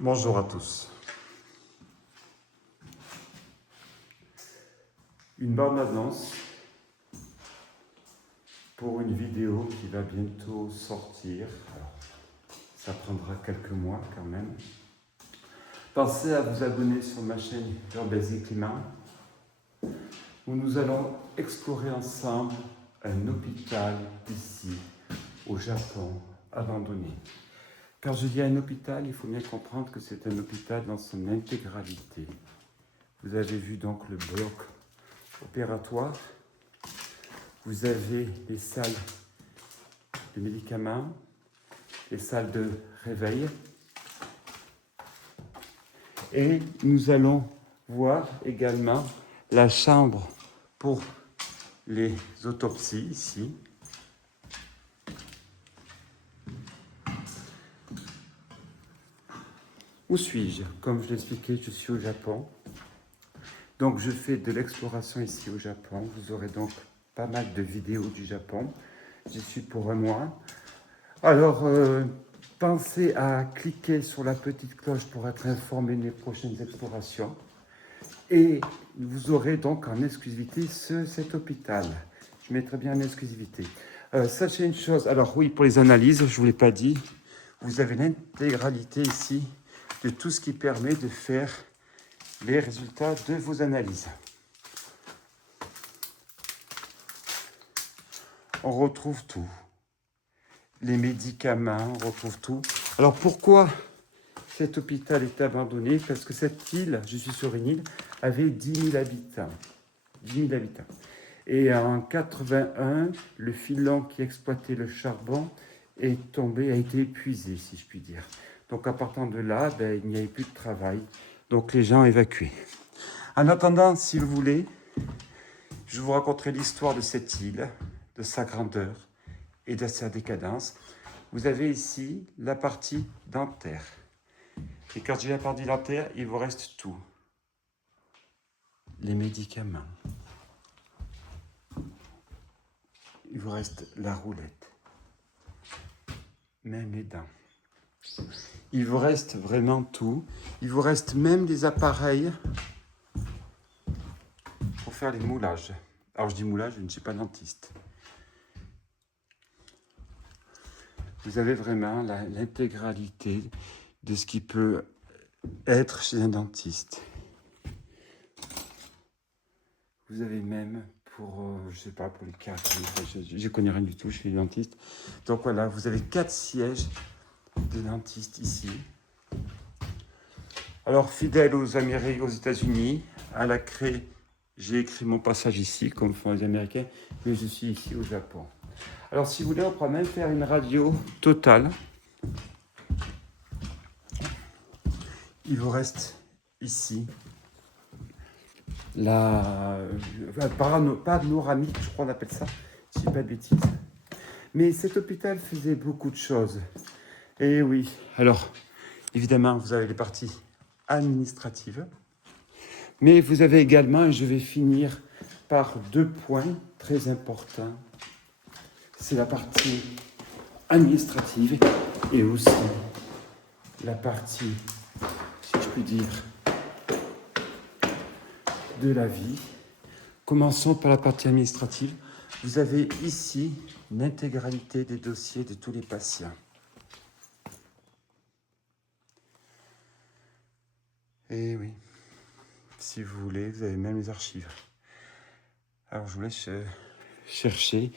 Bonjour à tous. Une bonne annonce pour une vidéo qui va bientôt sortir. Alors, ça prendra quelques mois quand même. Pensez à vous abonner sur ma chaîne Urbaise et Climat, où nous allons explorer ensemble un hôpital ici, au Japon, abandonné. Quand je dis un hôpital, il faut bien comprendre que c'est un hôpital dans son intégralité. Vous avez vu donc le bloc opératoire. Vous avez les salles de médicaments, les salles de réveil. Et nous allons voir également la chambre pour les autopsies ici. Où suis-je? Comme je l'expliquais, je suis au Japon. Donc je fais de l'exploration ici au Japon. Vous aurez donc pas mal de vidéos du Japon. J'y suis pour un mois. Alors, pensez à cliquer sur la petite cloche pour être informé des prochaines explorations. Et vous aurez donc en exclusivité cet hôpital. Je mettrai bien en exclusivité. Sachez une chose, alors oui, pour les analyses, je ne vous l'ai pas dit, vous avez l'intégralité ici de tout ce qui permet de faire les résultats de vos analyses. On retrouve tout. Les médicaments, on retrouve tout. Alors pourquoi cet hôpital est abandonné? Parce que cette île, je suis sur une île, avait 10 000 habitants. 10 000 habitants. Et en 81, le filon qui exploitait le charbon est tombé, a été épuisé, si je puis dire. Donc à partir de là, il n'y avait plus de travail. Donc les gens évacués. En attendant, si vous voulez, je vous raconterai l'histoire de cette île, de sa grandeur et de sa décadence. Vous avez ici la partie dentaire. Et quand je dis la partie dentaire, il vous reste tout. Les médicaments. Il vous reste la roulette. Même les dents. Il vous reste vraiment tout. Il vous reste même des appareils pour faire les moulages. Alors je dis moulage, je ne suis pas dentiste. Vous avez vraiment l'intégralité de ce qui peut être chez un dentiste. Vous avez même pour, je sais pas, pour les caries, je ne connais rien du tout chez les dentistes. Donc voilà, vous avez 4 sièges de dentistes ici. Alors, fidèle aux États-Unis, à la craie, j'ai écrit mon passage ici, comme font les Américains, mais je suis ici au Japon. Alors, si vous voulez, on pourra même faire une radio totale. Il vous reste ici la panoramique, je crois qu'on appelle ça, si je ne dis pas de bêtises. Mais cet hôpital faisait beaucoup de choses. Et oui, alors, évidemment, vous avez les parties administratives. Mais vous avez également, et je vais finir par 2 points très importants, c'est la partie administrative et aussi la partie, si je puis dire, de la vie. Commençons par la partie administrative. Vous avez ici l'intégralité des dossiers de tous les patients. Et oui, si vous voulez, vous avez même les archives. Alors je vous laisse chercher.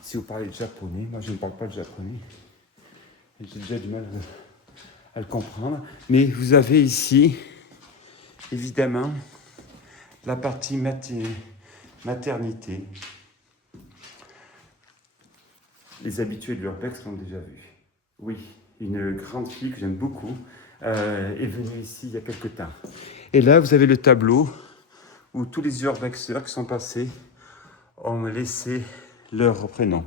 Si vous parlez de japonais, moi je ne parle pas de japonais. J'ai déjà du mal à le comprendre. Mais vous avez ici, évidemment, la partie maternité. Les habitués de l'Urbex l'ont déjà vu. Oui, une grande fille que j'aime beaucoup est venue ici il y a quelque temps. Et là, vous avez le tableau où tous les urbexeurs qui sont passés ont laissé leur prénom.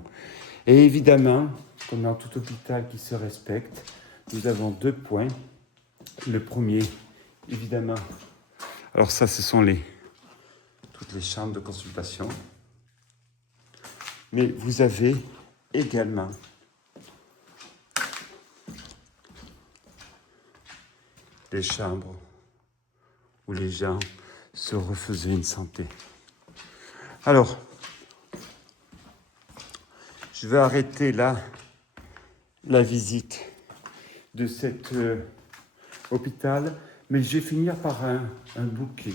Et évidemment, comme dans tout hôpital qui se respecte, nous avons 2 points. Le premier, évidemment, alors ça, ce sont toutes les chambres de consultation. Mais vous avez également des chambres où les gens se refaisaient une santé. Alors, je vais arrêter là la visite de cet hôpital, mais je vais finir par un bouquet.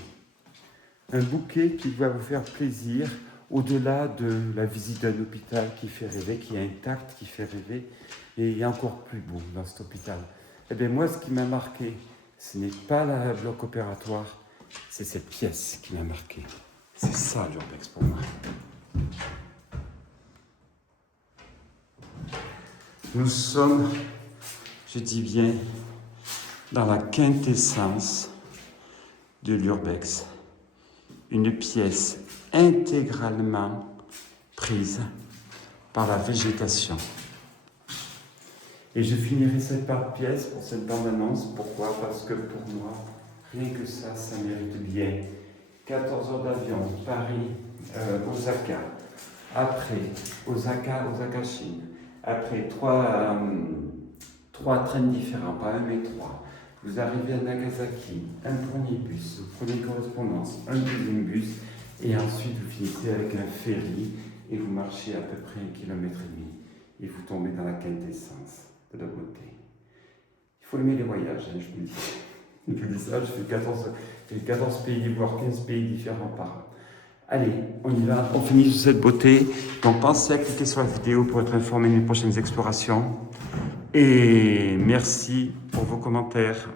Un bouquet qui va vous faire plaisir au-delà de la visite d'un hôpital qui fait rêver, qui est intact, qui fait rêver, et il y a encore plus beau dans cet hôpital. Eh bien moi, ce qui m'a marqué, ce n'est pas le bloc opératoire, c'est cette pièce qui m'a marqué. C'est ça l'urbex pour moi. Nous sommes, je dis bien, dans la quintessence de l'urbex. Une pièce intégralement prise par la végétation. Et je finirai cette pièce pour cette bande-annonce. Pourquoi? Parce que pour moi, rien que ça mérite bien. 14 heures d'avion, Paris, Osaka. Après, Osaka, Chine. Après, trois trains différents, pas un mais trois. Vous arrivez à Nagasaki, un premier bus, vous prenez une correspondance, un deuxième bus, et ensuite vous finissez avec un ferry, et vous marchez à peu près 1,5 km, et vous tombez dans la quintessence de la beauté. Il faut aimer les voyages, hein, je vous dis. Je vous dis ça, je fais 14 pays, voire 15 pays différents par an. Allez, on y va, on finit sur cette beauté. Donc pensez à cliquer sur la vidéo pour être informé de mes prochaines explorations. Et merci pour vos commentaires.